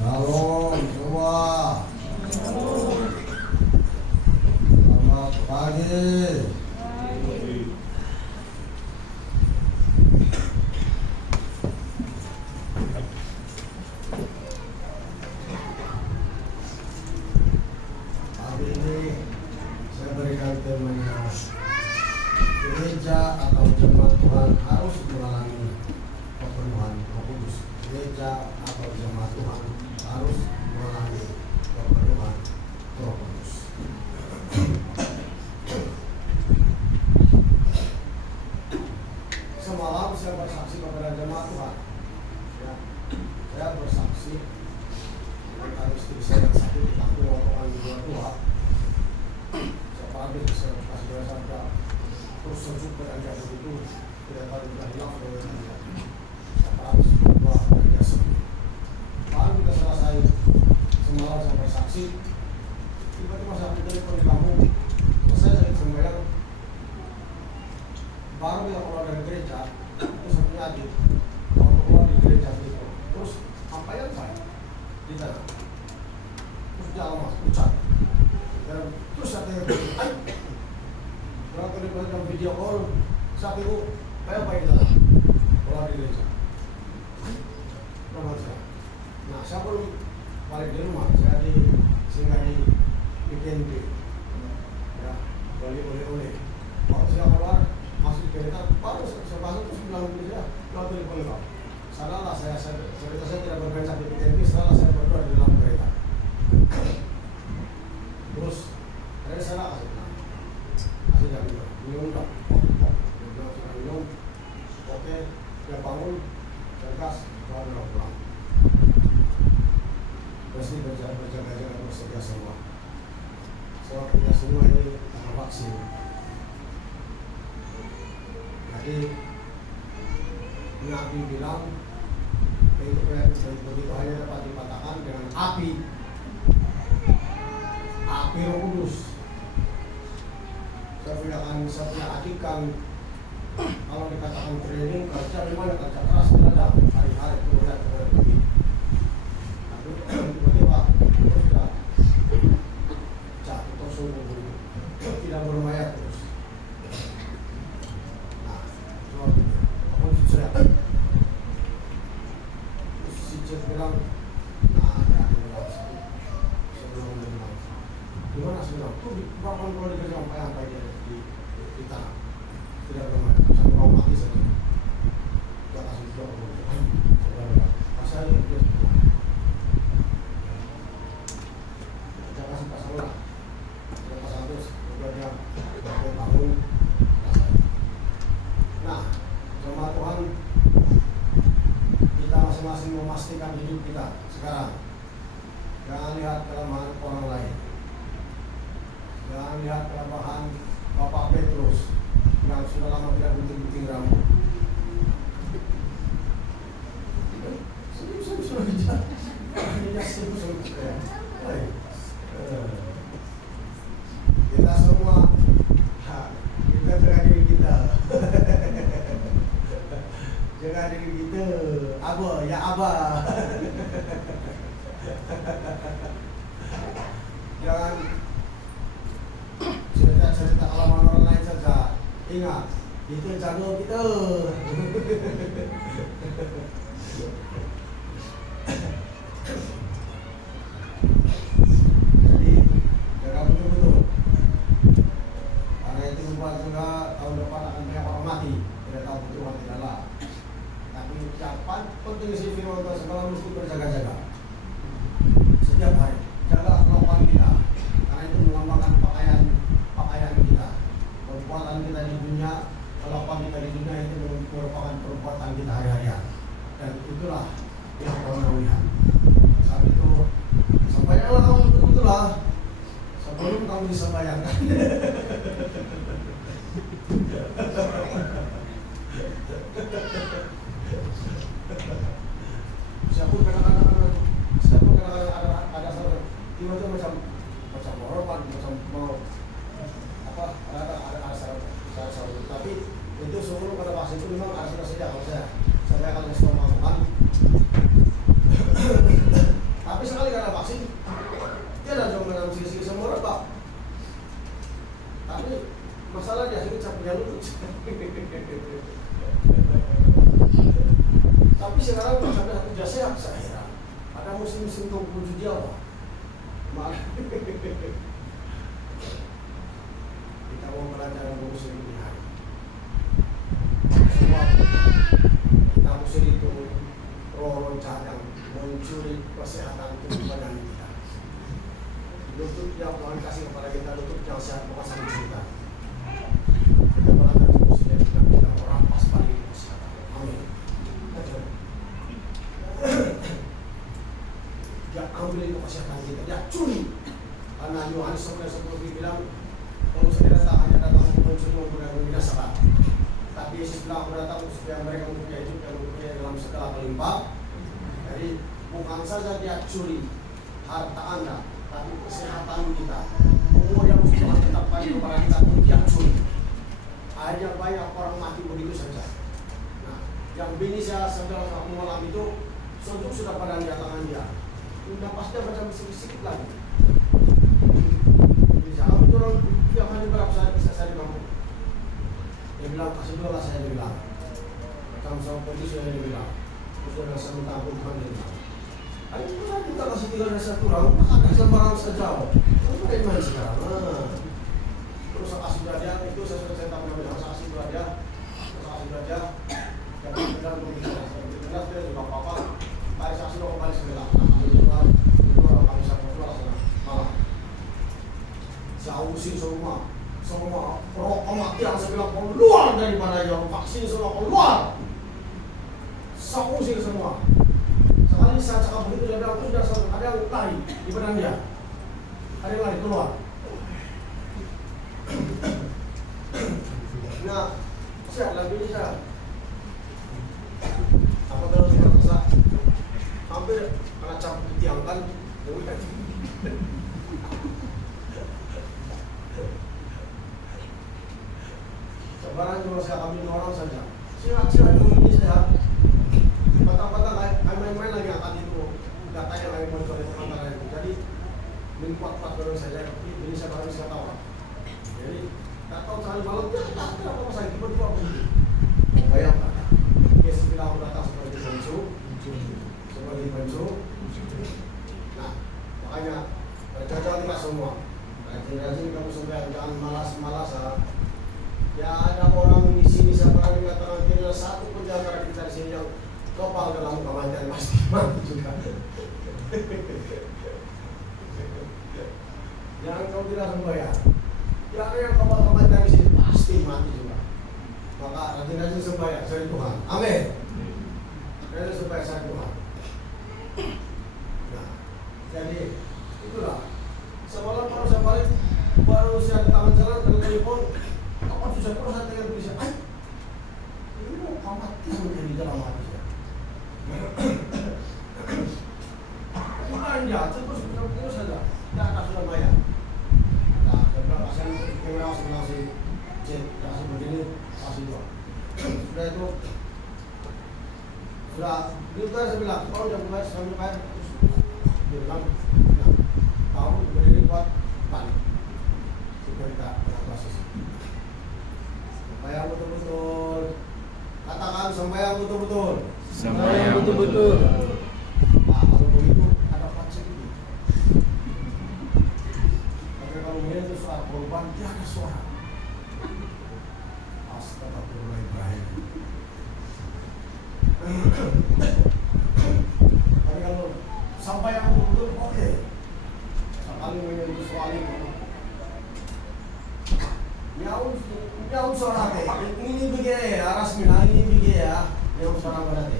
Shalom semua. Selamat pagi. Hari ini saya berikan temanya gereja atau jemaat Tuhan harus mengalami pepenuhan Roh Kudus. Gereja atau jemaat Tuhan harus mengalami pepenuhan Roh Kudus. Semalam saya bersaksi kepada jemaat Tuhan. Ya, saya bersaksi tentang istri saya yang sakit di kampung potongan dua. Saya pagi saya kasih bersaksi terus sejuk dan jatuh itu tidak tahu sudah hilang oleh dia. Saya pagi dua dia sembuh. Baru kita selesai semalam saya bersaksi. Tiba-tiba saya telepon di kampung. Selesai saya sembahyang. Baru kita keluar dari gereja, terus saya punya adik. Kalau keluar di gereja itu, terus apa yang saya di dalam, terus jalan mas, ucap. Dan terus saya telepon, kalau telepon dalam video call, saat itu apa di dalam, keluar di gereja. Nama saya. Nah, saya belum balik di rumah, saya singgah di weekend, ya, balik oleh-oleh. Kalau saya keluar masuk di kereta, baru saya masuk terus bilang ke dia, kalau telepon kau. Salahlah saya tidak berbincang di PTNP, salah saya berdoa di dalam kereta. Terus dari sana kasih jam minum tak, minum, oke, dia bangun, cergas, baru pulang. Terus ini berjaga-jaga terus sedia semua. Sebab kita semua ini karena vaksin. Jadi Nabi bilang begitu hanya dapat dipatahkan dengan api Roh Kudus. Saya punya adik kan, kalau dikatakan training kerja di mana kerja keras tidak hari-hari kemudian begitu. Tiba-tiba terus jatuh tersungguh begitu, tidak bermayar terus. Terus bilang, ya bilang sebelum bilang, gimana sebelum? Tuh bahkan kalau dikerja sampai di tanah, tidak bermain, sampai mau mati saja. Kita kasih doa saudara, pasal dia bilang, kita kasih pasal lah, kita pasal terus, dia bangun. Nah, jemaat Tuhan, kita masing-masing memastikan hidup kita sekarang. Jangan lihat kelemahan orang lain. Jangan lihat kelemahan Bapak Petrus yang sudah lama tidak gunting-gunting rambut. Kita semua, kita jaga diri kita. Jaga diri kita, Abah, ya Abah. Jangan cerita alaman orang lain saja. Ingat, itu jago kita. Jadi jaga betul-betul. Karena itu membuat juga tahun depan akan banyak orang mati. Tidak tahu Tuhan tidaklah. Tapi ucapan penting si firman Tuhan segala mesti berjaga-jaga setiap hari. Jaga kelakuan kita, karena itu melambangkan pakaian kita. Perbuatan kita di dunia, kelakuan kita di dunia itu merupakan perbuatan kita hari-harian. Dan itulah yang orang lihat. Saat itu sembahyanglah kamu betul-betullah sebelum kamu disembahyangkan. Siapa kadang-kadang ada tiba-tiba macam horopan, macam mau apa ada salah tapi itu sebelum pada vaksin itu memang ada sudah sejak kalau saya akan kasih tahu kan. Tapi bilang sampai satu jasa saya heran. Ada musim-musim tunggu Jawa. Malah kita mau belajar musim ini hari. Semua kita musim itu roh cadang mencuri kesehatan tubuh badan kita. Lutut yang Tuhan kasih kepada kita, lutut yang sehat bukan sakit cerita. Kita belajar musim yang kita merampas balik kesehatan. Amin. Dia ambil itu kesehatan kita, dia curi. Karena Yohanes 11:10 bilang, manusia datang hanya datang untuk mencuri, membunuh dan membinasakan. Tapi Yesus bilang, aku datang supaya mereka mempunyai hidup dan mempunyai dalam segala melimpah. Jadi bukan saja dia curi harta Anda, tapi kesehatan kita. Umur yang mesti Tuhan tetapkan kepada kita pun dia curi. Akhirnya banyak orang mati begitu saja. Nah, yang bini saya sedang malam itu, sujud sudah pada di tangan dia. Sudah pasti baca bisik-bisik lagi. Kamu itu orang yang hanya berapa saya bisa saya di kampung. Dia bilang kasih dua lah saya bilang. Kamu sama polisi saya bilang. Terus dia bilang saya minta ampun Tuhan dia bilang. Ayo kita kasih 3 dari 1 orang, ada sembarang saja. Kamu dari mana sekarang? Terus saya kasih dia itu saya tahu namanya saya kasih dia. Terus kasih dia. Jangan bilang begitu. Jelas dia juga apa-apa. Tarik saksi dong kembali sebelah. Itu orang kami saya keluar sana. Malah saya usir semua roh kematian saya bilang keluar daripada yang vaksin semua keluar. Saya usir semua. Sekali saya cakap begitu dia bilang sudah ada yang lari di badan dia. Ada yang lari keluar. Nah, saya lagi ini saya. Apa kalau tidak bisa? Hampir kena cap ditiangkan. Sebarang cuma saya ambil 2 orang saja. Silat-silat ini saya. Patang-patang main-main lagi angkat itu. Datanya lagi muncul di teman-teman itu. Jadi mengkuat-kuat dorong saja. Ini saya baru bisa tahu. Jadi tak tahu sekali malam tak apa saya tiba-tiba begini. Bayangkan. Yesus bilang aku datang sebagai pencu. Sebagai pencu. Nah, makanya berjaga kita semua. Rajin-rajin kamu sembahyang, jangan malas-malas. Ya ada orang di sini siapa yang dikatakan tidak satu pun di antara kita di sini yang kepal dalam kematian pasti mati juga. Jangan kau tidak sembahyang. Ya ada yang kepal kematian di sini pasti mati juga. Maka rajin-rajin sembahyang cari Tuhan. Amin. Rajin sembahyang cari Tuhan. Nah, jadi itulah. Semalam baru saya balik, baru saya di tangan jalan dari telepon. Apa susah terus saya tinggal bisa? Ini mau kematian menjadi dalam hati saya. Makanya terus terus saja. Tidak ada sudah bayar. Nah, sebelah pasien kamera sebelah si cek kasih begini kasih 2. Sudah itu sudah itu saya bilang kalau jam 12 sampai bayar dia bilang nah, tahu berdiri buat balik. Kita proses. Sembahyang betul-betul. Katakan sembahyang betul-betul. Sembahyang betul-betul. Nah, kalau begitu ada pacek itu. Tapi kalau melihat itu suara korban, dia ada suara. Astagfirullahaladzim. Tapi kalau sembahyang betul-betul, oke. Sekali menyentuh soal itu. Yang suara ini begini ya, Rasmina ini begini ya, yang suara berarti.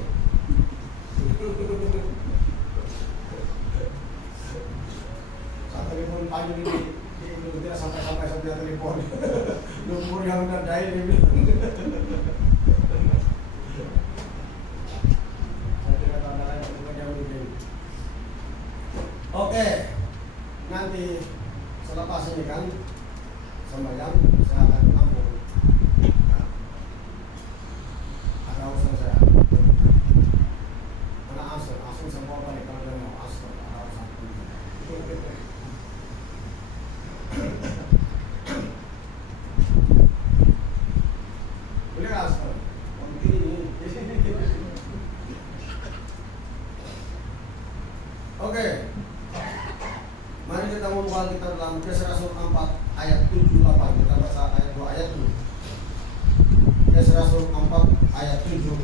Saat telepon pagi ini, tidak sampai telepon. Lumpur yang udah dai dia bilang. Oke, nanti selepas ini kan sembahyang saya akan tampung. Nah, ada urusan saya. Mana asal semua balik kalau dia mau asal ada urusan. Boleh asal. Mungkin ini. Oke. Mari kita membuka kita dalam Kisah Rasul 4 ayat 7-8. Kita baca ayat 2 ayat dulu. Kisah Rasul 4 ayat 7-8.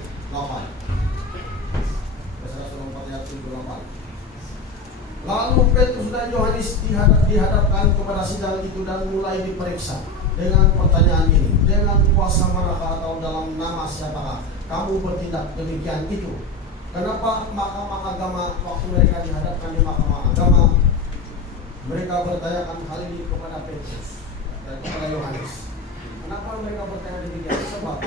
Kisah Rasul 4 ayat 7-8. Lalu Petrus dan Yohanes dihadapkan kepada sidang itu dan mulai diperiksa dengan pertanyaan ini, dengan kuasa manakah atau dalam nama siapakah kamu bertindak demikian itu? Kenapa mahkamah agama waktu mereka dihadapkan di mahkamah agama, mereka bertanyakan hal ini kepada Petrus dan kepada Yohanes? Kenapa mereka bertanya demikian? Sebab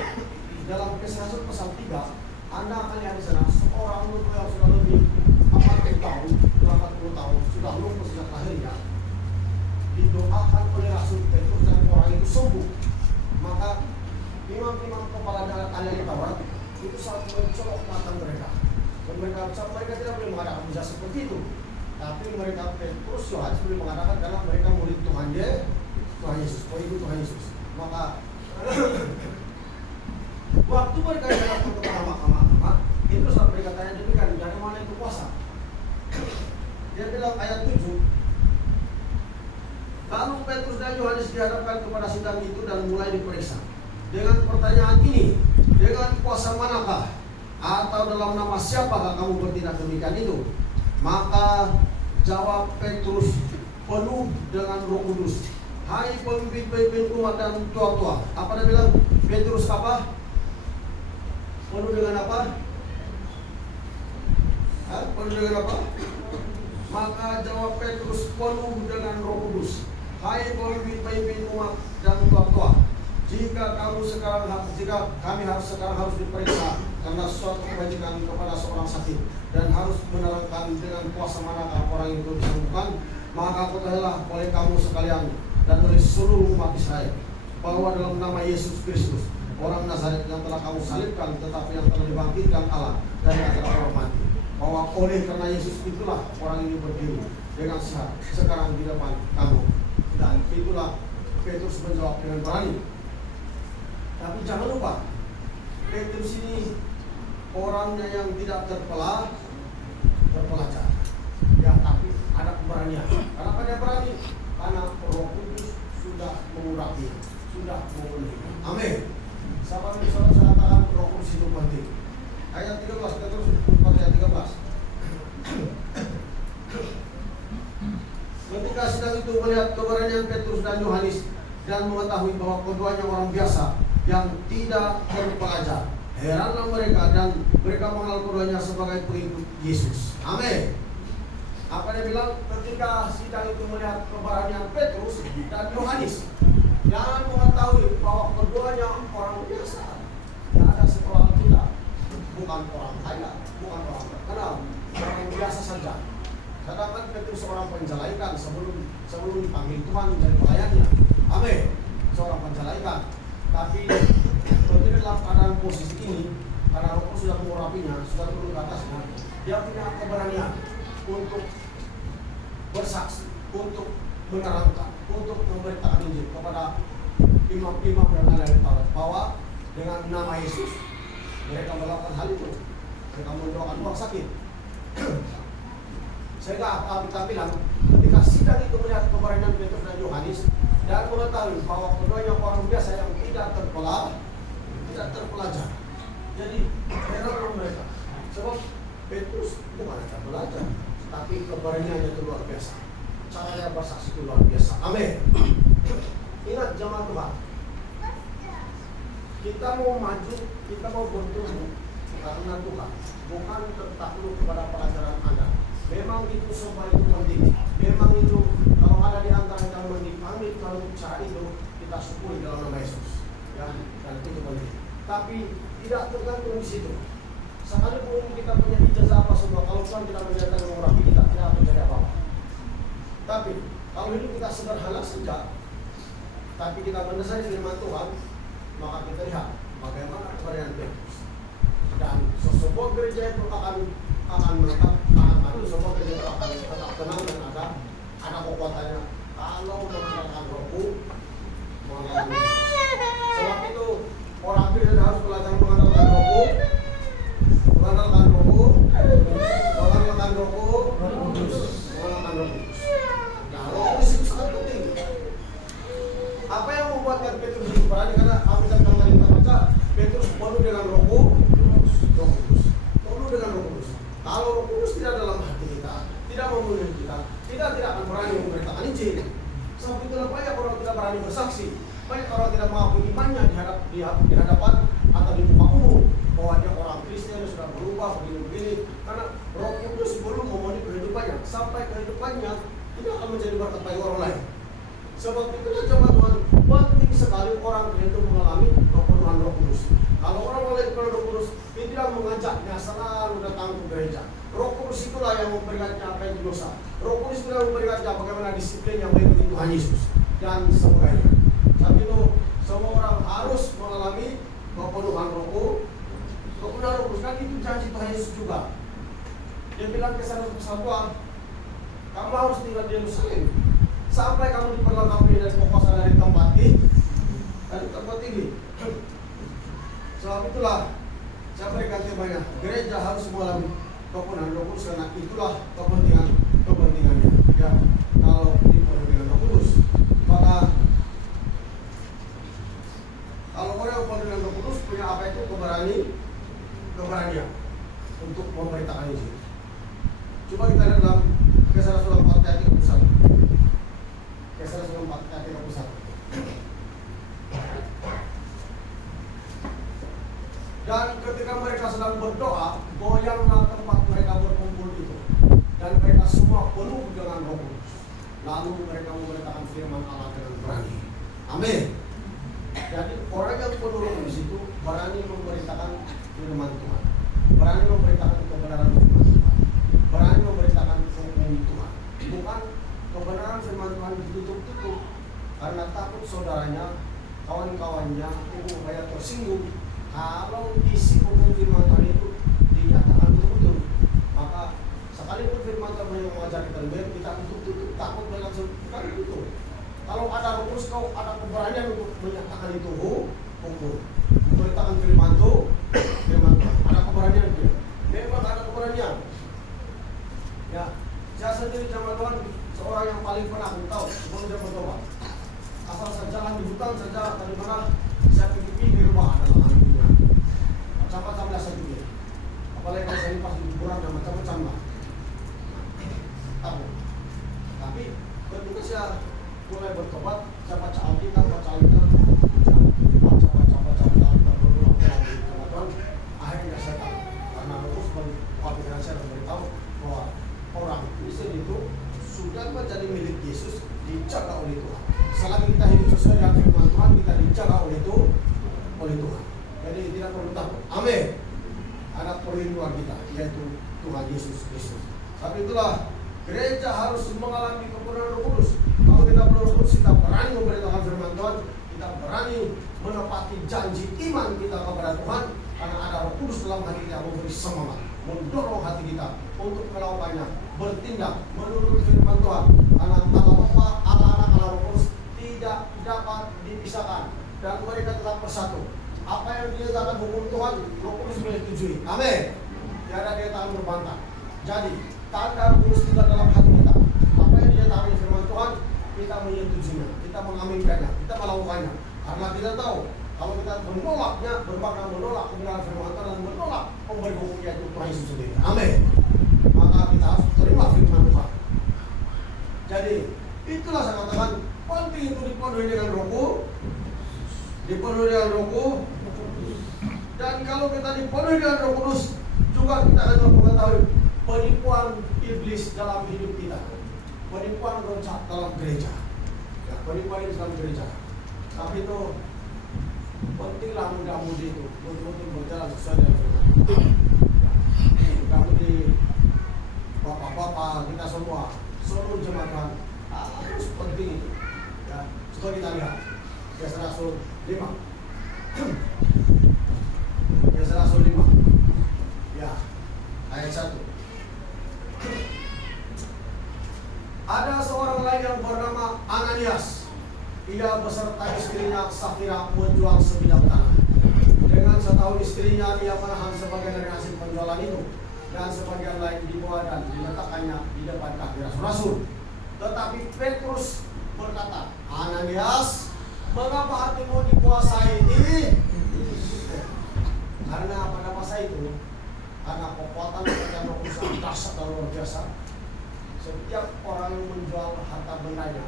dalam Kisah Rasul pasal 3, Anda akan lihat di sana seorang yang sudah lebih 40 tahun, 80 tahun, sudah lumpuh sejak lahirnya, didoakan oleh Rasul Petrus dan orang itu sembuh. Maka imam-imam kepala ahli Taurat itu saat mencolok mata mereka. Dan mereka tidak boleh mengadakan bisa seperti itu. Tapi mereka Petrus Yohanes boleh mengadakan karena mereka murid Tuhan Yesus, pengikut Tuhan Yesus. Maka waktu mereka datang kepada mahkamah, itu saat mereka tanya demikian, dari mana itu kuasa? Dia bilang ayat 7. Lalu Petrus dan Yohanes dihadapkan kepada sidang itu dan mulai diperiksa dengan pertanyaan ini, dengan kuasa manakah atau dalam nama siapakah kamu bertindak demikian itu? Maka jawab Petrus penuh dengan Roh Kudus, hai pemimpin-pemimpin umat dan tua-tua. Apa dia bilang? Petrus apa? Penuh dengan apa? Penuh dengan apa? Maka jawab Petrus penuh dengan Roh Kudus, hai pemimpin umat dan tua-tua, jika kami sekarang harus diperiksa karena suatu kebajikan kepada seorang sakit dan harus menerangkan dengan kuasa manakah orang itu disembuhkan, maka ketahuilah oleh kamu sekalian dan oleh seluruh umat Israel bahwa dalam nama Yesus Kristus orang Nazaret yang telah kamu salibkan tetapi yang telah dibangkitkan Allah dari antara orang mati, bahwa oleh karena Yesus itulah orang ini berdiri dengan sehat sekarang di depan kamu. Dan itulah Petrus menjawab dengan berani. Tapi jangan lupa, Petrus ini orangnya yang tidak terpelajar. Ya, tapi ada keberanian. Kenapa dia berani? Karena Roh Kudus sudah mengurapi, sudah memenuhi. Amin. Sahabat saya katakan Roh Kudus itu penting. Ayat 13, Petrus 4 ayat 13. Ketika sidang itu melihat keberanian Petrus dan Yohanes dan mengetahui bahwa keduanya orang biasa yang tidak terpelajar, heranlah mereka dan mereka mengenal keduanya sebagai pengikut Yesus. Amin. Apa dia bilang? Ketika sidang itu melihat keberanian Petrus dan Yohanes dan mengetahui bahwa keduanya orang biasa, yang ada sekolah kita, bukan orang kaya, bukan orang terkenal, orang biasa saja. Sedangkan Petrus seorang penjalaikan sebelum dipanggil Tuhan menjadi pelayannya. Amin. Seorang penjalaikan. Tapi ketika dalam keadaan posisi ini, karena Roh Kudus sudah mengurapinya, sudah turun ke atasnya, dia punya keberanian untuk bersaksi, untuk menerangkan, untuk memberitakan Injil kepada imam-imam dan ahli Taurat bahwa dengan nama Yesus mereka melakukan hal itu. Mereka mendoakan orang sakit. Sehingga kita bilang ketika sidang itu melihat keberanian Petrus dan Yohanes dan mengetahui bahwa keduanya orang biasa yang tidak terpelajar. Jadi heran mereka. Sebab Petrus bukan hanya belajar, tapi keberaniannya itu luar biasa. Cara dia bersaksi itu luar biasa. Amin. Ingat jemaat Tuhan, kita mau maju, kita mau bertumbuh karena Tuhan, bukan tertakluk kepada pelajaran Anda. Memang itu semua itu penting. Memang itu kalau ada di antara kita dipanggil kalau cara itu kita syukuri dalam nama Yesus. Ya, dan itu penting. Tapi tidak tergantung di situ. Sekalipun kita punya ijazah apa semua, kalau Tuhan tidak menyatakan mengurapi kita, tidak akan jadi apa-apa. Tapi kalau hidup kita sederhana saja, tapi kita mendasari firman Tuhan, maka kita lihat bagaimana keberanian Petrus. Dan sebuah gereja itu akan menetap, sebuah gereja itu akan tetap tenang dan ada kekuatannya kalau mengandalkan Rohku, mengandalkan Yesus. Sebab itu orang Kristen harus belajar mengandalkan Rohku, mengandalkan Rohku, tidak dalam hati kita, tidak memenuhi kita tidak akan berani memberitakan Injil. Sebab itulah banyak orang tidak berani bersaksi, banyak orang tidak mengakui imannya di hadapan atau di muka umum bahwa dia orang Kristen sudah berubah begini-begini, karena Roh Kudus belum memenuhi kehidupannya. Sampai kehidupannya tidak akan menjadi berkat bagi orang lain. Sebab itulah jemaat Tuhan, penting sekali orang itu mengalami kepenuhan Roh Kudus. Kalau orang mulai kepenuhan Roh Kudus, dia tidak mengajaknya selalu datang ke gereja. Roh Kudus itulah yang memberikannya apa yang dosa. Roh Kudus itulah yang memberikannya bagaimana disiplin yang mengikuti Tuhan Yesus dan sebagainya. Tapi itu semua orang harus mengalami kepenuhan Roh Kudus. Kepenuhan Roh Kudus kan itu janji Tuhan Yesus juga. Dia bilang ke sana persatuan, kamu harus tinggal di Yerusalem sampai kamu diperlengkapi dari kekuasaan dari tempat tinggi. Sebab itulah saya berikan temanya, gereja harus mengalami kepenuhan Roh Kudus, karena itulah kepentingannya. Ya, kalau dipenuhi dengan Roh Kudus, maka kalau orang yang penuh dengan Roh Kudus punya apa itu keberanian untuk memberitakan Injil. Coba kita lihat dalam Kisah Rasul 4 ayat 31. Kisah Rasul 4 ayat 31. Dan ketika mereka sedang berdoa, goyanglah tempat mereka berkumpul itu, dan mereka semua penuh dengan Roh Kudus. Lalu mereka memberitakan firman Allah dengan berani. Amin. Jadi orang yang penuh Roh Kudus itu berani memberitakan firman Tuhan, berani memberitakan kebenaran firman Tuhan, berani memberitakan hukum Tuhan. Bukan kebenaran firman Tuhan ditutup-tutup karena takut saudaranya, kawan-kawannya itu supaya tersinggung. Kalau isi hukum firman Tuhan itu dinyatakan betul-betul, maka sekalipun firman Tuhan yang mengajar kita lebih, kita tutup-tutup, takut langsung bukan itu. Kalau ada Roh Kudus, kau ada keberanian untuk menyatakan itu hukum, memberitakan firman Tuhan, ada keberanian itu. Memang ada keberanian. Ya, saya sendiri jemaat Tuhan seorang yang paling penakut, tahu sebelum saya bertobat. Asal saya jalan di hutan saja, dari mana saya pikir rumah adalah hantunya. Macam-macam lah saya pikir. Apalagi kalau saya pas di kuburan dan macam-macam lah. Tahu. Tapi ketika saya mulai bertobat, saya baca Alkitab, akhirnya saya tahu. Karena terus pikiran saya memberitahu bahwa orang Kristen itu sudah menjadi milik Yesus, dijaga oleh Tuhan. Selagi kita hidup sesuai dengan firman Tuhan, kita dijaga oleh Tuhan. Jadi tidak perlu takut. Amin. Ada perlindungan kita, yaitu Tuhan Yesus Kristus. Tapi itulah gereja harus mengalami kepenuhan Roh Kudus. Kalau kita penuh Roh Kudus, kita berani memberitakan firman Tuhan, kita berani menepati janji iman kita kepada Tuhan, karena ada Roh Kudus dalam hati kita memberi semangat, mendorong hati kita untuk melakukannya, bertindak menurut firman Tuhan. Karena anak-anak Roh Kudus tidak dapat dipisahkan dan mereka tetap bersatu. Apa yang dinyatakan hukum Tuhan, Roh Kudus menyetujui. Amin. Tiada dia tahan berbantah. Jadi tanda Roh Kudus tinggal dalam hati kita. Apa yang dinyatakan firman Tuhan, kita menyetujuinya, kita mengaminkannya, kita melakukannya. Karena kita tahu kalau kita menolaknya, bermakna menolak kebenaran firman Tuhan dan menolak pemberi hukumnya itu Tuhan Yesus sendiri. Amin. Maka kita harus terima firman Tuhan. Jadi itulah saya katakan penting itu dipenuhi dengan Roh Kudus, dipenuhi dengan Roh Kudus. Dan kalau kita dipenuhi dengan Roh Kudus, juga kita akan mengetahui penipuan iblis dalam hidup kita, penipuan roncak dalam gereja, ya, penipuan iblis dalam gereja. Tapi itu pentinglah muda-mudi itu betul-betul berjalan sesuai dengan firman Tuhan. Muda-mudi, bapak-bapak kita semua, seluruh jemaat harus penting itu. Ya, coba kita lihat Kisah Rasul 5. Kisah Rasul 5. Ya, ayat 1. Ada seorang lain yang bernama Ananias. Ia beserta istrinya Safira menjual sebidang tanah. Dengan setahun istrinya, ia menahan sebagian dari hasil penjualan itu, dan sebagian lain dibawa dan diletakkannya di depan kaki rasul-rasul. Tetapi Petrus berkata, Ananias, mengapa hatimu dikuasai ini? Karena pada masa itu karena kekuatan pekerjaan Roh Kudus yang dahsyat dan luar biasa. Setiap orang yang menjual harta bendanya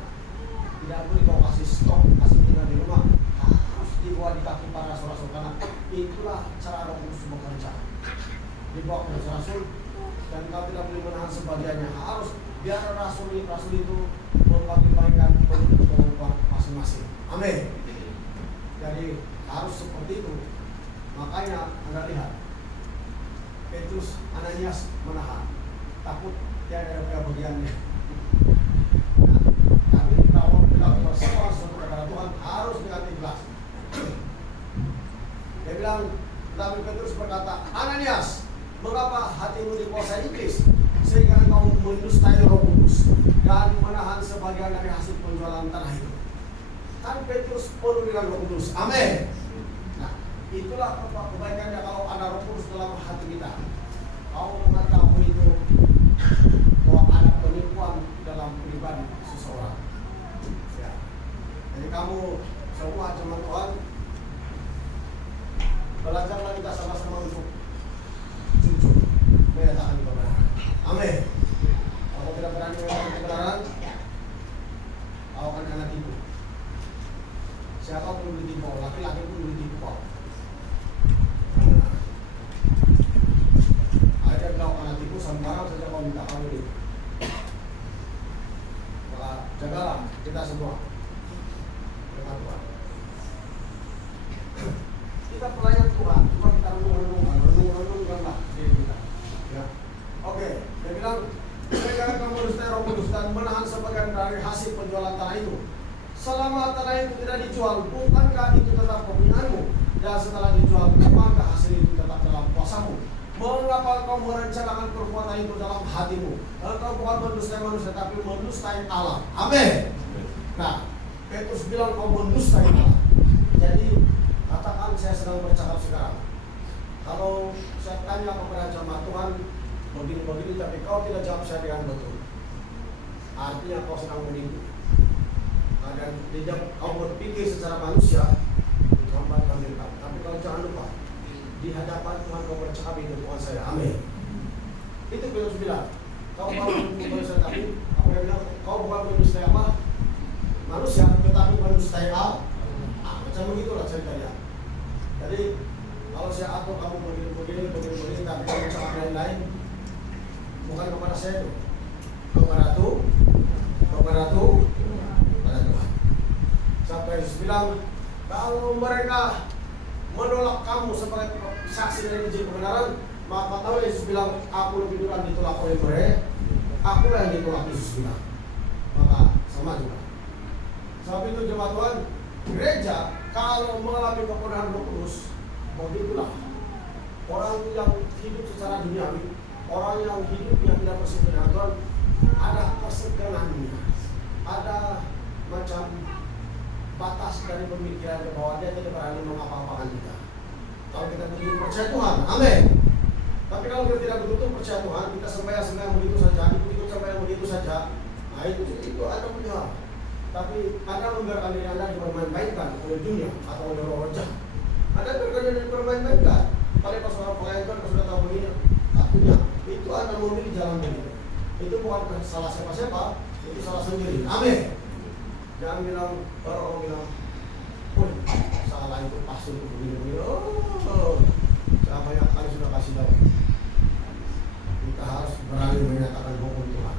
tidak boleh kau kasih stok, kasih tinggal di rumah, harus dibawa di kaki para rasul-rasul, karena itulah cara Roh Kudus bekerja. Dibawa ke rasul, dan kau tidak boleh menahan sebagiannya, harus biar rasul itu membagi-bagikan kehidupan masing-masing. Amin. Jadi harus seperti itu. Makanya Anda lihat Petrus, Ananias menahan, takut tiada ada bagiannya. Nah, tapi kalau kita bersama kepada Tuhan harus dengan ikhlas. Dia bilang, tapi Petrus berkata, Ananias, mengapa hatimu dikuasai iblis sehingga engkau mendustai Roh Kudus dan menahan sebagian dari hasil penjualan tanah itu? Kan Petrus penuh dengan Roh Kudus. Amin. Nah, itulah kebaikannya kalau ada Roh Kudus dalam hati kita. Kau mengetahui itu bahwa ada penipuan dalam pribadi seseorang. Ya. Jadi kamu semua jemaat Tuhan, belajarlah kita sama-sama untuk jujur menyatakan kebenaran. Amin. Kalau tidak berani menyatakan kebenaran, kau akan kena tipu. Siapa pun ditipu, laki-laki pun ditipu. Ada kau kena tipu, sembarang saja kau minta kawin. Maka jagalah kita semua dengan Tuhan. Kita pelayan Tuhan, cuma kita renung-renungkanlah diri kita. Ya. Oke, dia bilang, mereka akan mendustai Roh Kudus dan menahan sebagian dari hasil penjualan tanah itu. Selama tanah itu tidak dijual, bukankah itu tetap kepunyaanmu? Dan setelah dijual, bukankah hasil itu tetap dalam kuasamu? Mengapa kau merencanakan perbuatan itu dalam hatimu? Engkau bukan mendustai manusia, tapi mendustai Allah. Amin. Nah, Petrus bilang kau mendustai Allah. Jadi katakan saya sedang bercakap sekarang. Kalau saya tanya kepada jemaat Tuhan begini-begini, tapi kau tidak jawab saya dengan betul, artinya kau sedang menipu. Dan kau berpikir secara manusia, membuat diri kamu. Tapi kau jangan lupa, di hadapan Tuhan kau bercakap itu Tuhan saya. Amin. Itu Petrus bilang, kau bukan manusia, tapi apa yang bilang, kau bukan mendustai apa? Manusia, tetapi mendustai Allah. Macam begitulah ceritanya. Jadi kalau saya atur kamu begini, tapi kamu cakap lain-lain, bukan kepada saya itu, kepada Tuhan. Sampai Yesus bilang, kalau mereka menolak kamu sebagai saksi dari Injil kebenaran, maka tahu Yesus bilang, aku lebih dulu ditolak oleh mereka, aku yang ditolak. Yesus bilang, maka sama juga. Sebab itu jemaat Tuhan, gereja kalau mengalami kepenuhan Roh Kudus, begitulah orang yang hidup secara duniawi, orang yang hidup yang tidak bersih dengan Tuhan, ada kesegangannya, ada macam batas dari pemikiran bahwa dia tidak berani mengapa-apakan kita. Kalau kita betul percaya Tuhan, amin. Tapi kalau kita tidak betul percaya Tuhan, kita sembahyang begitu saja, ikut sembahyang begitu saja, nah itu ada benar. Tapi Anda membiarkan diri Anda dipermainkan oleh dunia atau oleh roh jahat. Anda biarkan diri dipermainkan. Kalau pas orang pelayan kan sudah tahu begini, takutnya itu Anda memilih jalan begitu. Itu bukan salah siapa-siapa, itu salah sendiri. Amin. Jangan bilang, orang bilang, salah itu pasti itu begini-begini. Saya banyak kali sudah kasih tahu. Kita harus berani menyatakan hukum Tuhan.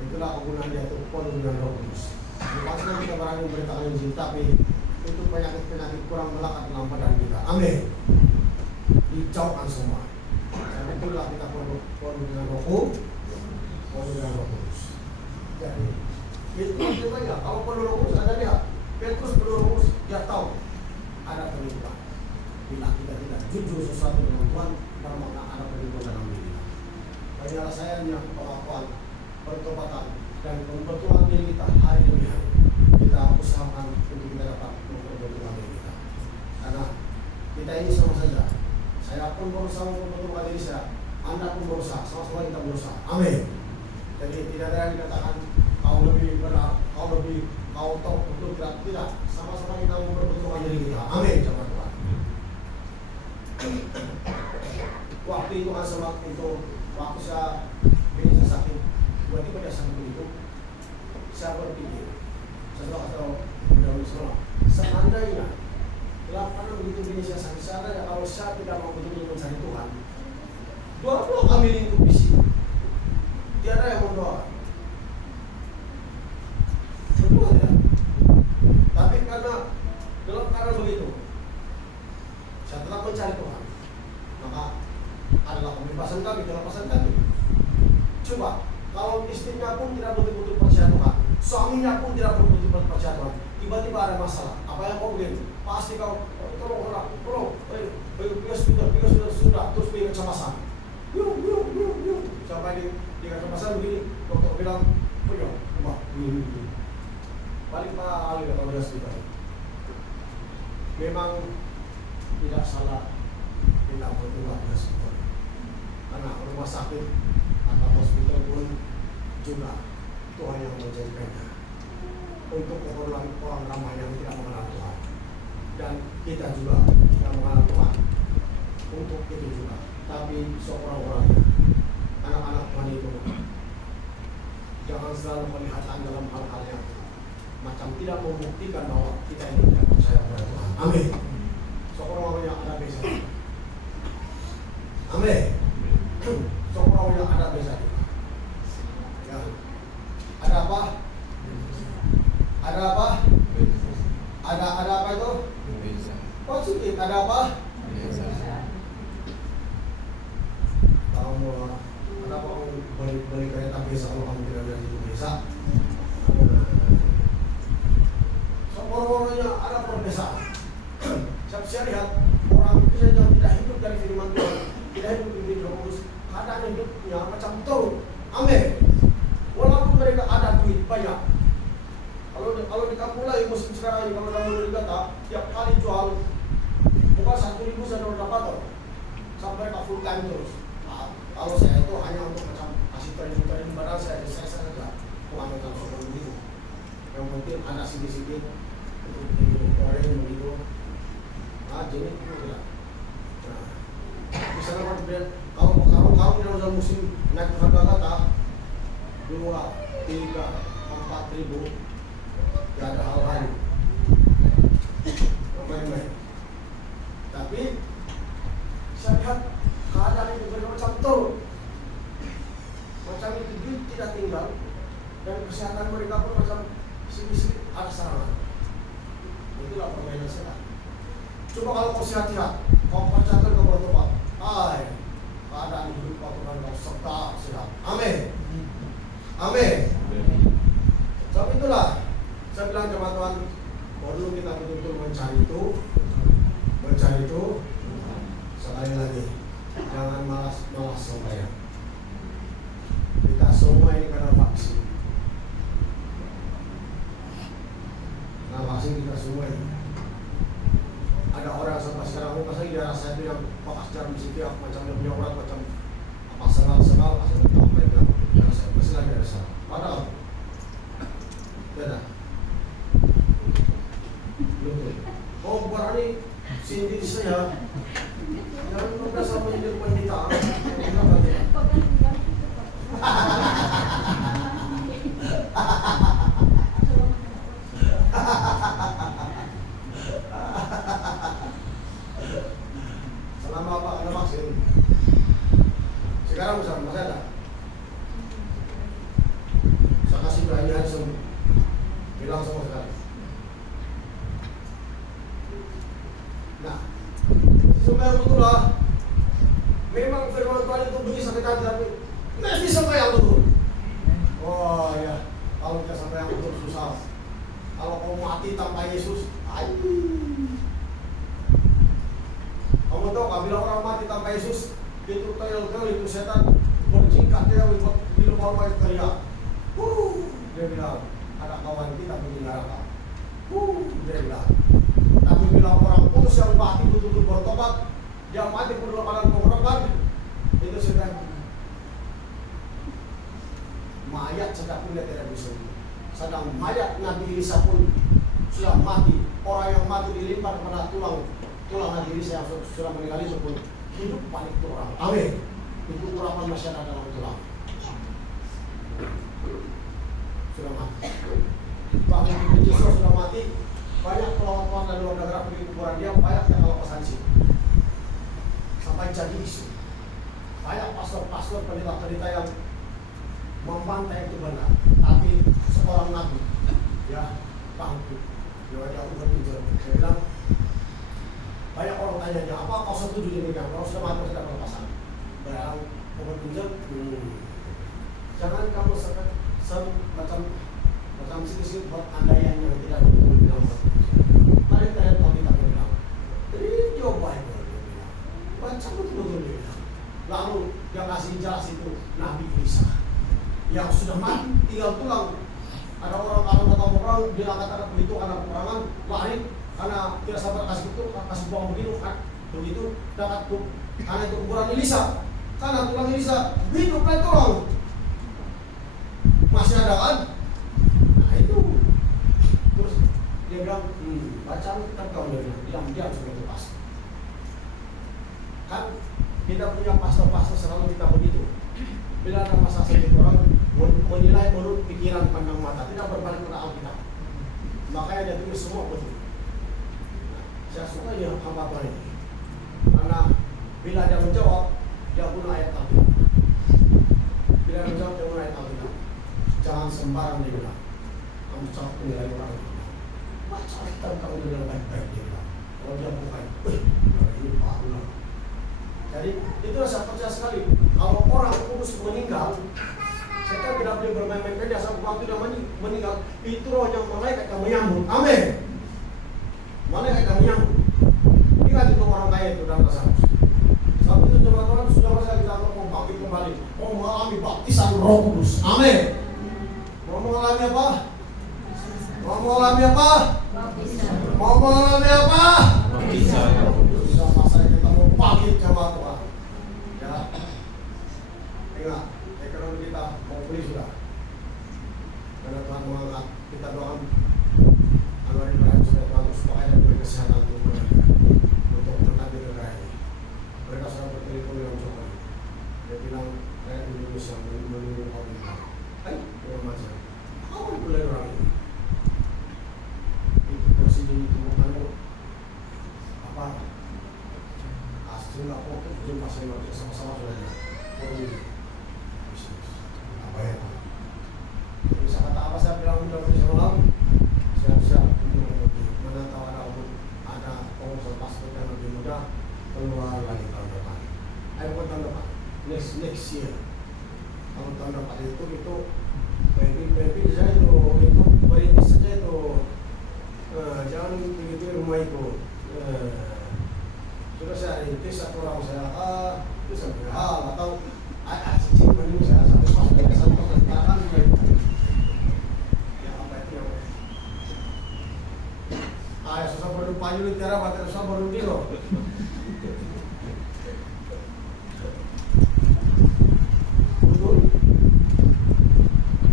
Itulah kegunaan dia itu penuh dengan Roh Kudus. Bukan saja kita berani memberitakan Injil, tapi itu penyakit kurang melekat dalam badan kita. Amin. Dijauhkan semua. Dan itulah kita penuh dengan Roh Kudus. Jadi itu maksudnya kalau penuh Roh Kudus, Anda lihat Petrus penuh Roh Kudus, dia tahu ada penipuan. Bila kita tidak jujur sesuatu dengan Tuhan, maka ada penipuan dalam diri kita. Penyelesaiannya pengakuan, pertobatan, dan pembetulan diri kita hari demi hari. Kita usahakan untuk kita dapat memperbetulan diri kita. Karena kita ini sama saja. Saya pun berusaha memperbetulan diri saya, Anda pun berusaha, sama-sama kita berusaha. Amin. Jadi tidak ada yang dikatakan kau lebih benar, kau tahu betul tidak. Sama-sama kita memperbetulan diri kita. Amin. Wah, Waktu itu kan waktu itu waktu saya sakit, tiba-tiba dia sakit begitu. Saya berpikir, saya tahu semua. Seandainya, karena begitu bini saya sakit, seandainya kalau saya tidak mau betul-betul mencari Tuhan, doa kami lingkup di sini. Tiada yang mendoakan. Betul ya. Tapi karena dalam keadaan begitu, saya tetap mencari Tuhan. Maka adalah pembebasan kami, kelepasan kami. Coba, kalau istrinya pun tidak betul-betul percaya Tuhan, suaminya pun tidak betul-betul percaya Tuhan, tiba-tiba ada masalah. Apa yang kau begini? Pasti kau tolong, sudah, terus pergi kecemasan. Yuk. Sampai di kecemasan begini, dokter bilang, coba, balik Pak Ali kata udah sudah. Memang tidak salah kita berdoa ya semua. Karena rumah sakit atau hospital pun juga Tuhan yang menjadikannya untuk keperluan orang ramai yang tidak mengenal Tuhan, dan kita juga yang mengenal Tuhan untuk itu juga. Tapi seorang-orangnya anak-anak Tuhan itu jangan selalu kelihatan dalam hal-hal yang macam tidak membuktikan bahwa kita ini tidak percaya kepada Tuhan. Amin. Seorang-orang yang ada beza. Amin. Seorang yang ada beza. Ya. Ada apa? Ada apa? Ada apa itu? Positif. Ada apa? Kamu ada apa beli kereta biasa kalau kamu tidak dari itu biasa? Orang-orangnya ada perbedaan. Saya lihat orang Kristen yang tidak hidup dari firman Tuhan, tidak hidup di Roh Kudus, keadaan hidupnya macam turun. Amin. Walaupun mereka ada duit banyak. Kalau di kampung lain musim sekarang ini, kalau kamu dikata tiap kali jual bukan 1.000 saya dapat sampai mereka full time terus. Kalau saya itu hanya untuk macam kasih training badan saya saja, bukan untuk seperti begitu. Yang penting ada sedikit untuk orang begitu. Jadi itu ya. Misalnya kalau di dalam musim naik harga kata 2, 3, 4 ribu, tidak ada hal lain. Main-main. Tapi saya lihat keadaan itu macam turun. Macam itu duit tidak tinggal dan kesehatan mereka pun macam sedikit ada serangan. Itulah permainan setan. Coba kalau kau sehat-sehat, kau percayakan kau bertobat, keadaan hidup kau akan kau serta sehat. Amin. Amin. Sebab itulah saya bilang teman-teman, perlu kita betul-betul mencari itu. Sekali lagi, jangan malas sembahyang. Kita semua ini karena vaksin. Nah, vaksin kita semua ini. Ada orang sampai sekarang pas lagi daerah saya itu yang pakas jarum setiap macam dia punya urat macam apa sengal asal apa yang daerah saya masih lagi daerah saya. Padahal beda. Oh bukan ini sini saya jangan lupa sama jadi pendeta. Selama apa ada vaksin? Sekarang masih ada. Saya kasih bahannya semua. Bilang semua sekali. Nah, sebenarnya betul lah. Memang firman Tuhan itu begini sakit hati tapi mesti sampai yang betul. Oh ya, kalau kita sampai yang betul susah. Kalau kau mati tanpa Yesus, kamu tahu kan bila orang mati tanpa Yesus itu toyol itu setan berjingkat dia di rumah itu teriak. Dia bilang ada kawan kita pergi neraka. Dia bilang. Tapi bila orang kudus yang mati betul-betul bertobat, dia mati berdua dalam pengharapan, itu setan. Mayat sedang pun dia tidak bisa. Sedang mayat Nabi Isa pun sudah mati. Orang yang mati dilimpar kepada tulang Nabi Isa yang sudah meninggal itu pun hidup balik itu orang. Amin. Itu urapan masih ada dalam tulang. Sudah mati. Bahkan Yesus sudah mati. Banyak pelawat-pelawat dari luar negara pergi kuburan dia, banyak yang kalau pesan sih. Sampai jadi isu. Banyak pastor-pastor pendeta-pendeta yang membantah itu benar. Tapi seorang nabi, ya bangkit. Dia berpinjau. Dia bilang, banyak orang tanya dia, apa kau setuju demikian? Kalau sudah mati sudah berpasangan. Barang berpinjau, jangan kamu macam sikit-sikit buat andaian yang tidak betul bilang. Mari kita lihat Alkitab bilang. Read your Bible, dia bilang. Baca betul-betul dia bilang. Lalu yang kasih jelas itu Nabi Isa yang sudah mati tinggal tulang. Ada orang kalau nggak tahu orang dia katakan begitu karena peperangan lari karena tidak sabar kasih buang begitu dapat karena itu kuburan Elisa karena tulang Elisa hidup lagi tulang masih ada kan? Nah itu terus dia bilang baca kita kau dia bilang diam seperti itu pas kan kita punya pastor-pastor selalu kita begitu bila ada masalah sedikit orang menilai menurut pikiran pandang mata tidak berbalik pada Alkitab makanya dia tulis semua betul. Nah, saya suka dia hamba Tuhan ini karena bila dia menjawab dia guna ayat Alkitab bila dia menjawab dia guna ayat Alkitab jangan sembarang dia bilang kamu cakap menilai orang baca Alkitab kamu bilang baik-baik dia bilang kalau dia bukan ini Pak ulang. Jadi itulah saya percaya sekali kalau orang kudus meninggal saya tidak boleh bermain-main beda sampai waktu dia meninggal itu rohnya malaikat yang menyambut. Amin. Malaikat yang menyambut. Ingat itu orang kaya itu dalam bahasa saat itu jemaat sudah berhasil kita mau bangkit kembali mau mengalami baptisan Roh Kudus. Amin. Mau mengalami apa? Mau mengalami apa? Mau mengalami apa? Baptisan. Sudah masa kita mau bangkit jemaat Tuhan. Ya. Ingat, ekonomi kita mau pulih sudah. Karena Tuhan mengangkat kita doakan agar Ibrahim supaya Tuhan supaya dan beri kesehatan untuk mereka untuk menanti negara ini. Mereka sudah bertelepon dengan Jokowi. Dia bilang rakyat Indonesia menunggu kau ini. Dengan macam kau boleh orang ini. Itu presiden itu bukan apa? Asli nggak fokus jumpa saya sama-sama sudah ada. Oh ini. Apa ya? Bisa kata apa saya bilang udah bisa malam siap-siap untuk menantau ada pengusaha paspor yang lebih mudah keluar lagi tahun depan. Ayo buat tahun depan next year. Kalau tahun depan itu baby saja itu berintis saja itu jangan begitu rumah itu sudah saya rintis satu orang saya itu sampai hal atau cicing mending saya sampai pas dari satu tentang ya apa itu ya susah baru payu di tiara bater susah baru di loh betul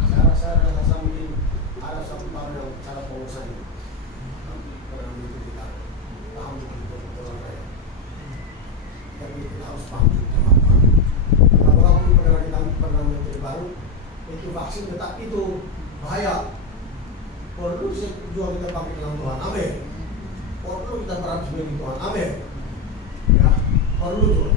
saya rasa ada satu tahun yang cara pengusaha ini karena itu kita paham betul orang kaya tapi kita harus paham teman-teman walaupun perdana menteri baru itu vaksin tetap itu bahaya perlu juga kita pakai dalam Tuhan. Amin. Perlu kita berharap sebagai Tuhan. Amin. Ya perlu juga